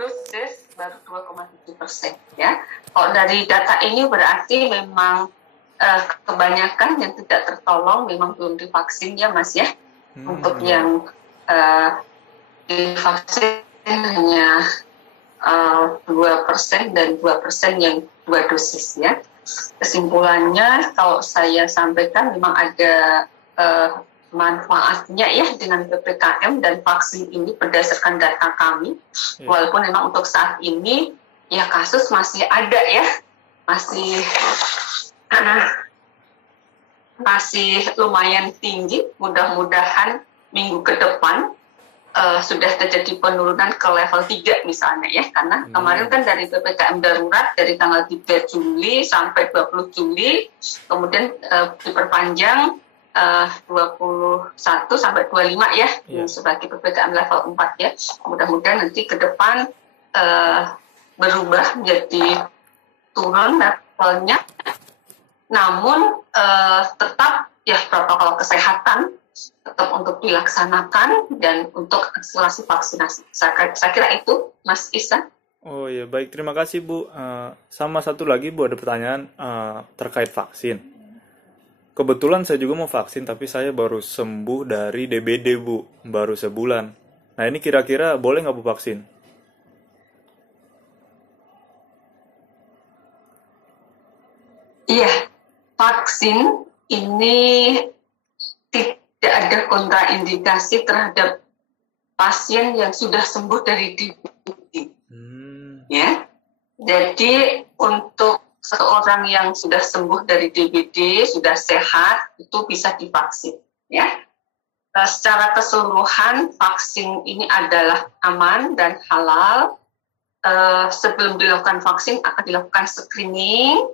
dosis baru 2,7%. Ya. Kalau dari data ini berarti memang kebanyakan yang tidak tertolong memang belum divaksin ya Mas ya. Untuk yang divaksin hanya 2% dan 2% yang 2 dosis ya. Kesimpulannya kalau saya sampaikan memang ada manfaatnya ya dengan PPKM dan vaksin ini berdasarkan data kami. Walaupun memang untuk saat ini ya kasus masih ada ya, masih lumayan tinggi. Mudah-mudahan minggu ke depan sudah terjadi penurunan ke level 3 misalnya ya, karena kemarin kan dari PPKM darurat dari tanggal 3 Juli sampai 20 Juli, kemudian diperpanjang 21 sampai 25 ya, sebagai PPKM level 4 ya. Mudah-mudahan nanti ke depan berubah menjadi turun levelnya, namun tetap ya protokol kesehatan tetap untuk dilaksanakan dan untuk akselerasi vaksinasi. Saya kira itu, Mas Ihsan. Oh ya, baik, terima kasih Bu. Sama satu lagi Bu, ada pertanyaan terkait vaksin. Kebetulan saya juga mau vaksin, tapi saya baru sembuh dari DBD Bu, baru sebulan. Nah ini kira-kira boleh nggak Bu vaksin? Iya, vaksin ini tidak ada kontraindikasi terhadap pasien yang sudah sembuh dari DBD. Ya, jadi untuk seorang yang sudah sembuh dari DBD, sudah sehat, itu bisa divaksin. Ya, secara keseluruhan vaksin ini adalah aman dan halal. Sebelum dilakukan vaksin akan dilakukan screening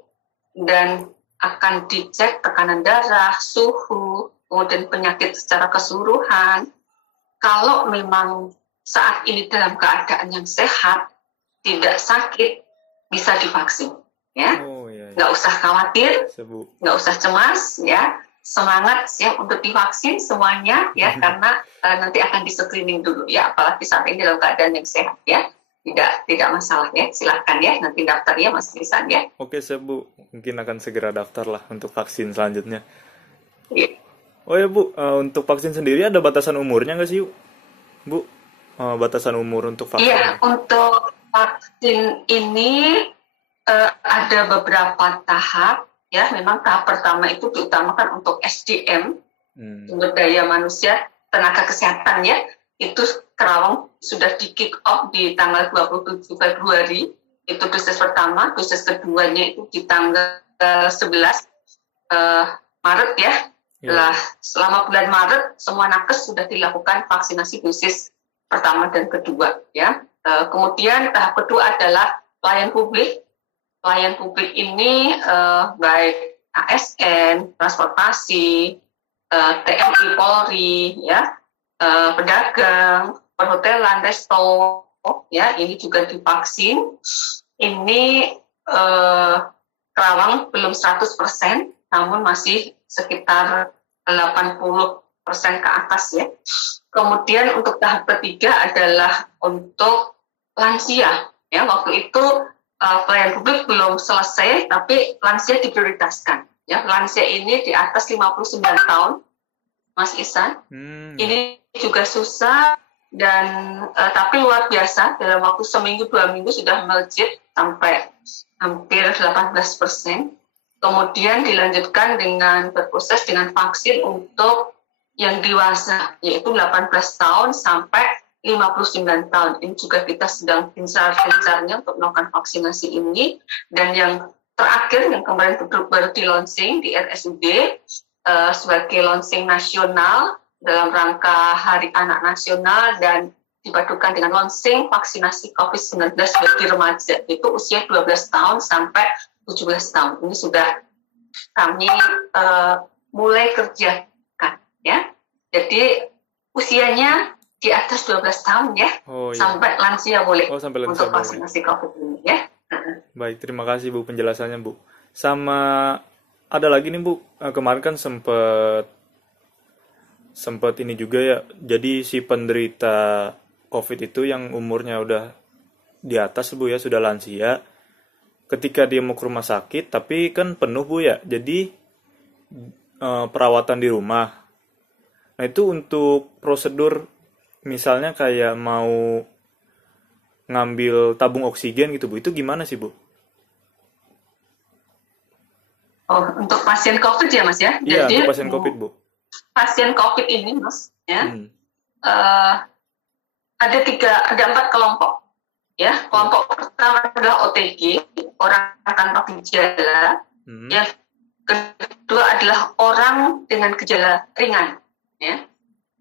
dan akan dicek tekanan darah, suhu, kemudian penyakit secara keseluruhan. Kalau memang saat ini dalam keadaan yang sehat, tidak sakit, bisa divaksin. Ya, nggak usah khawatir, nggak usah cemas, ya, semangat siap untuk divaksin semuanya, ya, karena nanti akan di screening dulu, ya, apalagi saat ini dalam keadaan yang sehat, ya, tidak masalah, ya, silahkan ya, nanti daftar ya, Mas Ihsan, ya. Oke, Bu, mungkin akan segera daftar lah untuk vaksin selanjutnya. Ya. Oh ya Bu, untuk vaksin sendiri ada batasan umurnya nggak sih Bu? Batasan umur untuk vaksin? Iya, untuk vaksin ini ada beberapa tahap, ya. Memang tahap pertama itu diutamakan untuk SDM, sumber daya manusia, tenaga kesehatan, ya. Itu Kerawang sudah di kick off di tanggal 27 Februari, itu dosis pertama. Dosis keduanya itu di tanggal 11 Maret, ya. Selama bulan Maret, semua nakes sudah dilakukan vaksinasi dosis pertama dan kedua, ya. Kemudian tahap kedua adalah pelayan publik. Pelayan publik ini baik ASN, transportasi, TNI, Polri, ya, pedagang, perhotelan, resto, ya, ini juga divaksin. Ini Kerawang belum 100%, namun masih sekitar 80% ke atas, ya. Kemudian untuk tahap ketiga adalah untuk lansia, ya. Waktu itu pelayan publik belum selesai, tapi lansia diprioritaskan. Ya, lansia ini di atas 59 tahun, Mas Ihsan. Ini juga susah dan tapi luar biasa, dalam waktu seminggu 2 minggu sudah melejit sampai hampir 18%. Kemudian dilanjutkan dengan berproses dengan vaksin untuk yang dewasa, yaitu 18 tahun sampai 59 tahun. Ini juga kita sedang gencar-gencarnya untuk melakukan vaksinasi ini. Dan yang terakhir, yang kemarin baru di-launching di RSUD sebagai launching nasional dalam rangka Hari Anak Nasional dan dipadukan dengan launching vaksinasi COVID-19 bagi remaja, itu usia 12 tahun sampai 17 tahun. Ini sudah kami mulai kerjakan, ya. Jadi usianya di atas 12 tahun, ya. Sampai lansia boleh untuk vaksinasi COVID ini, ya. Baik, terima kasih Bu penjelasannya Bu. Sama ada lagi nih Bu, kemarin kan sempat ini juga ya. Jadi si penderita COVID itu yang umurnya udah di atas Bu ya, sudah lansia. Ketika dia mau ke rumah sakit, tapi kan penuh Bu ya. Jadi perawatan di rumah. Nah itu untuk prosedur misalnya kayak mau ngambil tabung oksigen gitu Bu, itu gimana sih Bu? Oh, untuk pasien COVID ya Mas ya? Iya, Jadi untuk pasien COVID Bu. pasien COVID ini Mas ya, Hmm. ada 4 kelompok ya. Kelompok pertama adalah OTG, orang tanpa gejala. Hmm. Yang kedua adalah orang dengan gejala ringan ya.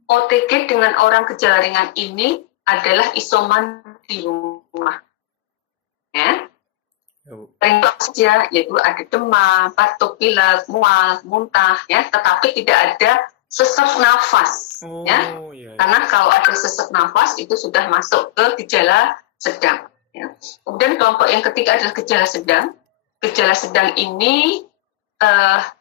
OTG dengan orang gejala ringan ini adalah isoman di rumah ya. Ringan saja, yaitu ada demam, batuk, pilek, mual, muntah ya, tetapi tidak ada sesak nafas ya. Iya. Karena kalau ada sesak nafas itu sudah masuk ke gejala sedang ya. Kemudian kelompok yang ketiga adalah gejala sedang. Gejala sedang ini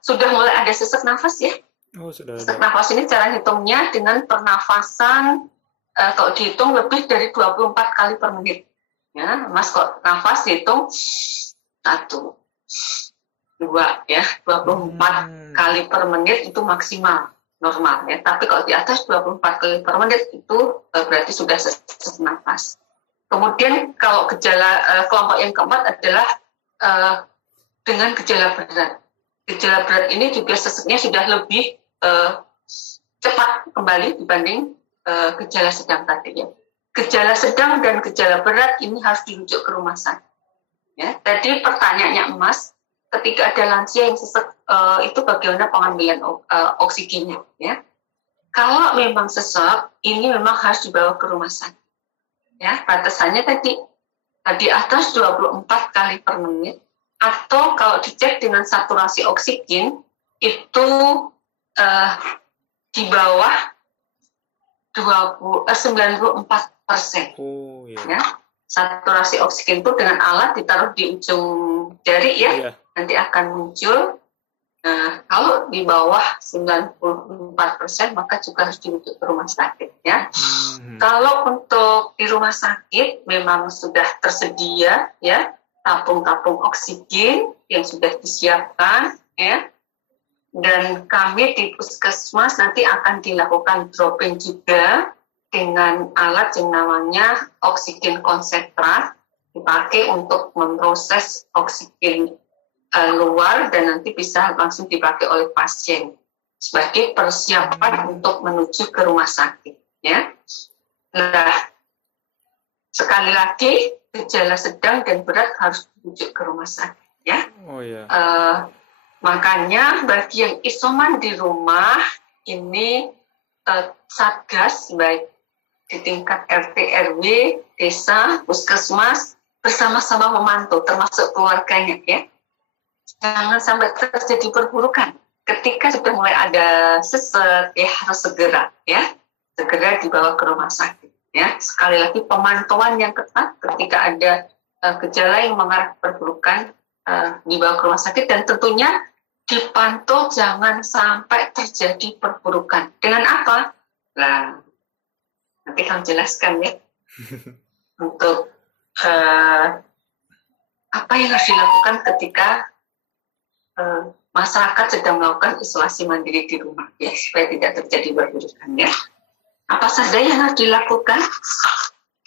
sudah mulai ada sesak nafas ya. Sudah Sesak ada. nafas ini cara hitungnya dengan pernafasan kalau dihitung lebih dari 24 kali per menit. Ya, Mas kok nafas hitung 1, 2 ya, 24 kali per menit itu maksimal normal ya. Tapi kalau di atas 24 kali per menit itu berarti sudah sesak nafas. Kemudian kalau gejala kelompok yang keempat adalah dengan gejala berat. Gejala berat ini juga sesaknya sudah lebih cepat kembali dibanding gejala sedang tadi ya. Gejala sedang dan gejala berat ini harus dirujuk ke rumah sakit. Ya, tadi pertanyaannya Mas, ketika ada lansia yang sesak itu bagaimana pengambilan oksigennya? Ya, kalau memang sesak, ini memang harus dibawa ke rumah sakit. Ya, batasannya tadi di atas 24 kali per menit, atau kalau dicek dengan saturasi oksigen itu di bawah 94%. Iya. Ya. Saturasi oksigen itu dengan alat ditaruh di ujung jari ya, Iya. nanti akan muncul. Nah, kalau di bawah 94% maka juga harus dirujuk ke rumah sakit ya. Kalau untuk di rumah sakit memang sudah tersedia ya tabung-tabung oksigen yang sudah disiapkan ya. Dan kami di puskesmas nanti akan dilakukan dropping juga dengan alat yang namanya oksigen konsentrat, dipakai untuk memproses oksigen luar dan nanti bisa langsung dipakai oleh pasien sebagai persiapan untuk menuju ke rumah sakit ya. Nah, sekali lagi gejala sedang dan berat harus dirujuk ke rumah sakit ya. Makanya bagi yang isoman di rumah ini Satgas baik di tingkat RT RW, desa, puskesmas bersama-sama memantau termasuk keluarganya ya. Jangan sampai terjadi perburukan. Ketika sudah mulai ada sesak ya harus segera dibawa ke rumah sakit ya. Sekali lagi pemantauan yang ketat ketika ada gejala yang mengarah ke perburukan dibawa ke rumah sakit dan tentunya dipantau jangan sampai terjadi perburukan. Dengan apa? Nah, nanti kami jelaskan ya. Untuk apa yang harus dilakukan ketika masyarakat sedang melakukan isolasi mandiri di rumah ya, supaya tidak terjadi perburukan ya. Apa saja yang harus dilakukan?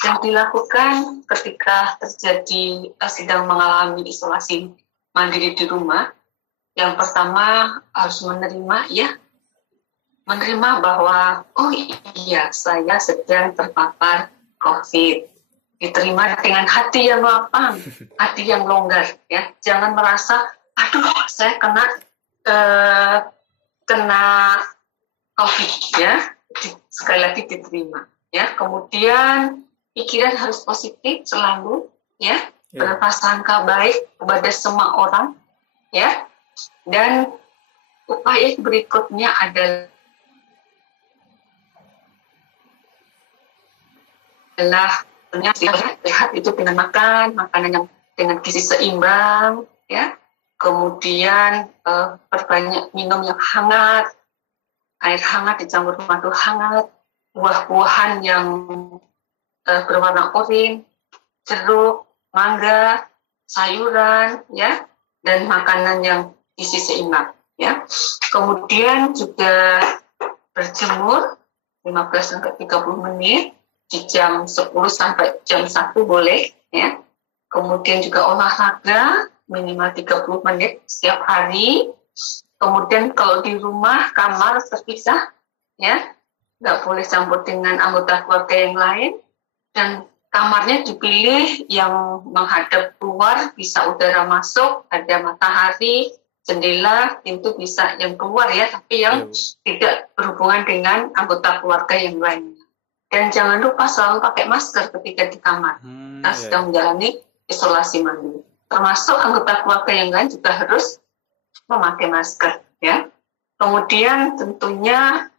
Yang dilakukan ketika terjadi sedang mengalami isolasi mandiri di rumah, yang pertama harus menerima bahwa oh iya saya sedang terpapar COVID. Diterima dengan hati yang lapang, hati yang longgar ya. Jangan merasa aduh saya kena COVID ya. Sekali lagi diterima ya. Kemudian pikiran harus positif selalu ya. Berprasangka baik kepada semua orang ya. Dan upaya berikutnya adalah sehat itu dengan makan makanan yang dengan gizi seimbang ya. Kemudian perbanyak minum yang hangat, air hangat dicampur madu hangat, buah-buahan yang berwarna oranye, jeruk, mangga, sayuran, ya, dan makanan yang gizi seimbang, ya. Kemudian juga berjemur 15 sampai 30 menit di jam 10 sampai jam 1 boleh, ya. Kemudian juga olahraga minimal 30 menit setiap hari. Kemudian kalau di rumah kamar terpisah, ya, nggak boleh campur dengan anggota keluarga yang lain, dan kamarnya dipilih yang menghadap keluar, bisa udara masuk, ada matahari, jendela, pintu bisa yang keluar ya, tapi yang tidak berhubungan dengan anggota keluarga yang lain. Dan jangan lupa selalu pakai masker ketika di kamar. Kita sedang menjalani isolasi mandiri. Termasuk anggota keluarga yang lain juga harus memakai masker, ya. Kemudian tentunya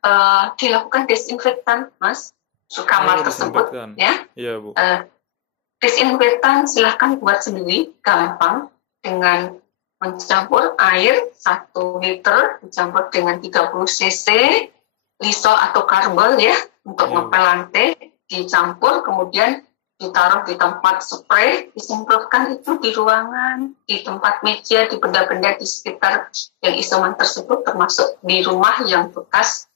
dilakukan desinfektan, Mas, kamar tersebut, ya. Iya, Bu. Desinfektan silahkan buat sendiri, gampang, dengan mencampur air 1 liter dicampur dengan 30 cc Lysol atau karbol, ya, untuk ngepel lantai, dicampur, kemudian ditaruh di tempat spray, disemprotkan itu di ruangan, di tempat meja, di benda-benda di sekitar yang isoman tersebut, termasuk di rumah yang bekas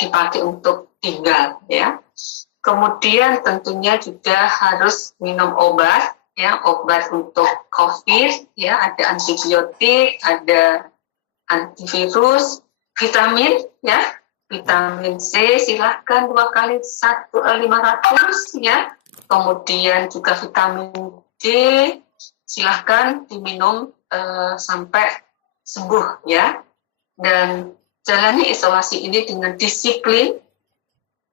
dipakai untuk tinggal, ya. Kemudian tentunya juga harus minum obat, ya, obat untuk COVID, ya, ada antibiotik, ada antivirus, vitamin, ya, vitamin C silahkan 2 kali 500, ya. Kemudian juga vitamin D silahkan diminum sampai sembuh, ya. Dan jalani isolasi ini dengan disiplin,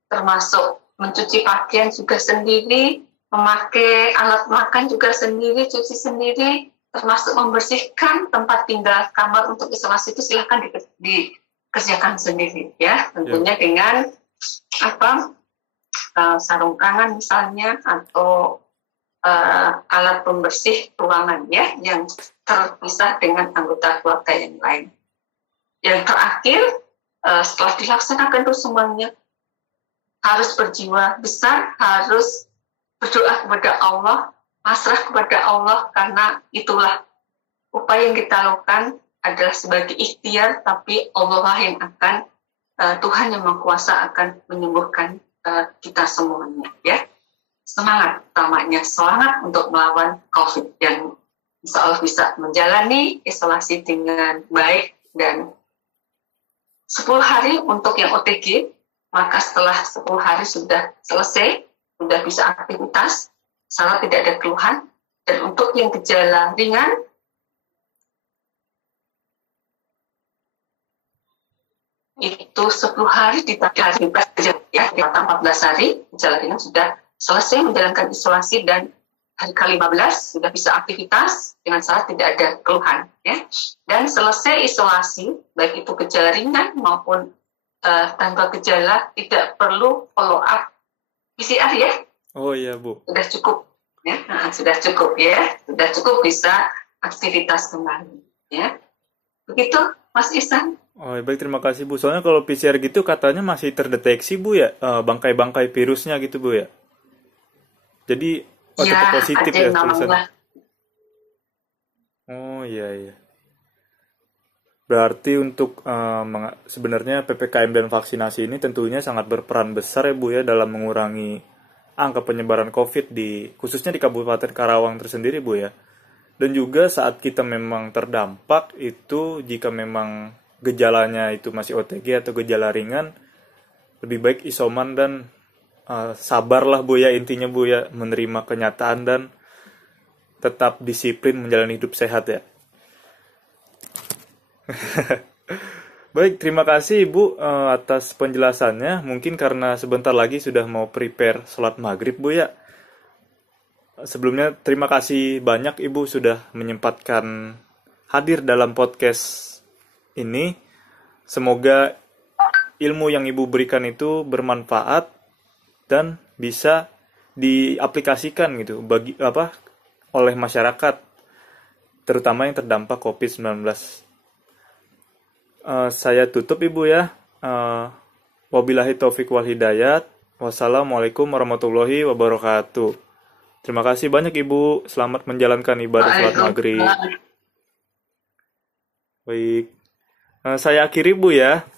termasuk mencuci pakaian juga sendiri, memakai alat makan juga sendiri, cuci sendiri, termasuk membersihkan tempat tinggal kamar untuk isolasi itu silahkan dikerjakan sendiri, ya. Tentunya dengan sarung tangan misalnya, atau alat pembersih ruangan, ya, yang terpisah dengan anggota keluarga yang lain. Yang terakhir, setelah dilaksanakan itu semuanya, harus berjiwa besar, harus berdoa kepada Allah, pasrah kepada Allah, karena itulah upaya yang kita lakukan adalah sebagai ikhtiar, tapi Allah lah yang akan, Tuhan yang Maha Kuasa akan menyembuhkan kita semuanya, ya. Semangat utamanya, semangat untuk melawan COVID, dan insya Allah bisa menjalani isolasi dengan baik. Dan 10 hari untuk yang OTG, maka setelah 10 hari sudah selesai, sudah bisa aktivitas, salah tidak ada keluhan. Dan untuk yang gejala ringan, itu 10 hari ditambah hari 14, ya, di 14 hari, gejala ringan sudah selesai menjalankan isolasi, dan hari ke-15 sudah bisa aktivitas dengan syarat tidak ada keluhan, ya. Dan selesai isolasi, baik itu gejala ringan maupun tanpa gejala, tidak perlu follow up PCR, ya. Oh iya, Bu. Sudah cukup, ya. Sudah cukup, ya. Sudah cukup bisa aktivitas kembali, ya. Begitu, Mas Ihsan. Oh, baik, terima kasih, Bu. Soalnya kalau PCR gitu katanya masih terdeteksi, Bu, ya, bangkai-bangkai virusnya gitu, Bu, ya. Jadi tetap positif ya tulisannya. Oh iya. Berarti untuk sebenarnya PPKM dan vaksinasi ini tentunya sangat berperan besar ya, Bu, ya, dalam mengurangi angka penyebaran COVID khususnya di Kabupaten Karawang tersendiri, Bu, ya. Dan juga saat kita memang terdampak itu, jika memang gejalanya itu masih OTG atau gejala ringan, lebih baik isoman dan sabarlah, Bu, ya, intinya, Bu, ya, menerima kenyataan dan tetap disiplin menjalani hidup sehat, ya. Baik, terima kasih, Bu, atas penjelasannya. Mungkin karena sebentar lagi sudah mau prepare sholat maghrib, Bu, ya. Sebelumnya terima kasih banyak, Ibu, sudah menyempatkan hadir dalam podcast ini. Semoga ilmu yang Ibu berikan itu bermanfaat dan bisa diaplikasikan gitu oleh masyarakat, terutama yang terdampak COVID-19. Saya tutup, Ibu, ya. Wabillahi taufiq wal hidayat. Wassalamualaikum warahmatullahi wabarakatuh. Terima kasih banyak Ibu. Selamat menjalankan ibadah sholat maghrib. Waalaikumsalam. Baik. Saya akhiri Bu ya.